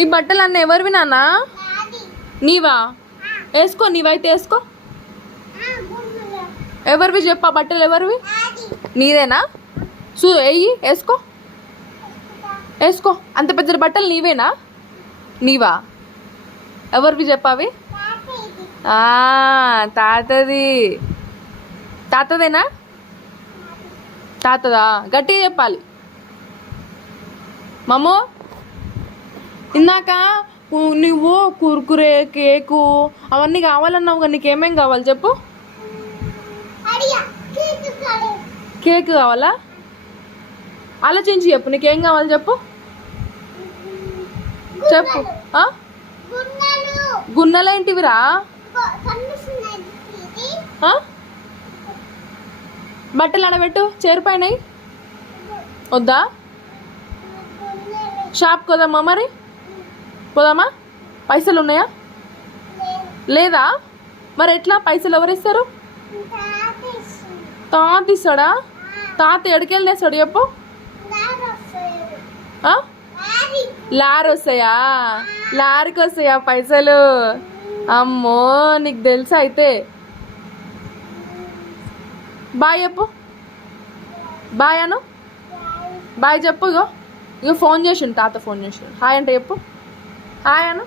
ఈ బట్టలు అన్న ఎవరివి నాన్న? నీవా? వేసుకో, నీవైతే వేసుకో. ఎవరివి చెప్పా బట్టలు? ఎవరివి? నీదేనా? వెయ్యి వేసుకో, వేసుకో. అంత పెద్ద బట్టలు నీవేనా? నీవా? ఎవరివి చెప్పావి? తాతది. తాతదేనా? తాతదా? గట్టిగా చెప్పాలి. మమ్మో, ఇందాక నువ్వు కుర్కురే, కేకు అవన్నీ కావాలన్నావు కదా, నీకేమేం కావాలి చెప్పు? కేక్ కావాలా? ఆలోచించి చెప్పు, నీకేం కావాలి చెప్పు. చెప్పు. గున్నలేంటివిరా? బట్టలు ఆడబెట్టు, చేరిపోయినాయి. వద్దా? షాప్కి పోదామా? మరి పోదామా? పైసలు ఉన్నాయా? లేదా? మరి ఎట్లా? పైసలు ఎవరిస్తారు? తాత ఇస్తాడా? తాత ఎడికెళ్ళి తెస్తాడు చెప్పు? లారీ వస్తాయా? లారీకి వస్తాయా పైసలు? అమ్మో, నీకు తెలుసా అయితే. బాయ్ చెప్పు. బాయ్ అను. బాయ్ చెప్పు. ఇగో ఫోన్ చేసిండు తాత, ఫోన్ చేసిండు. హాయ్ అంటే చెప్పు. హాయ్ అను.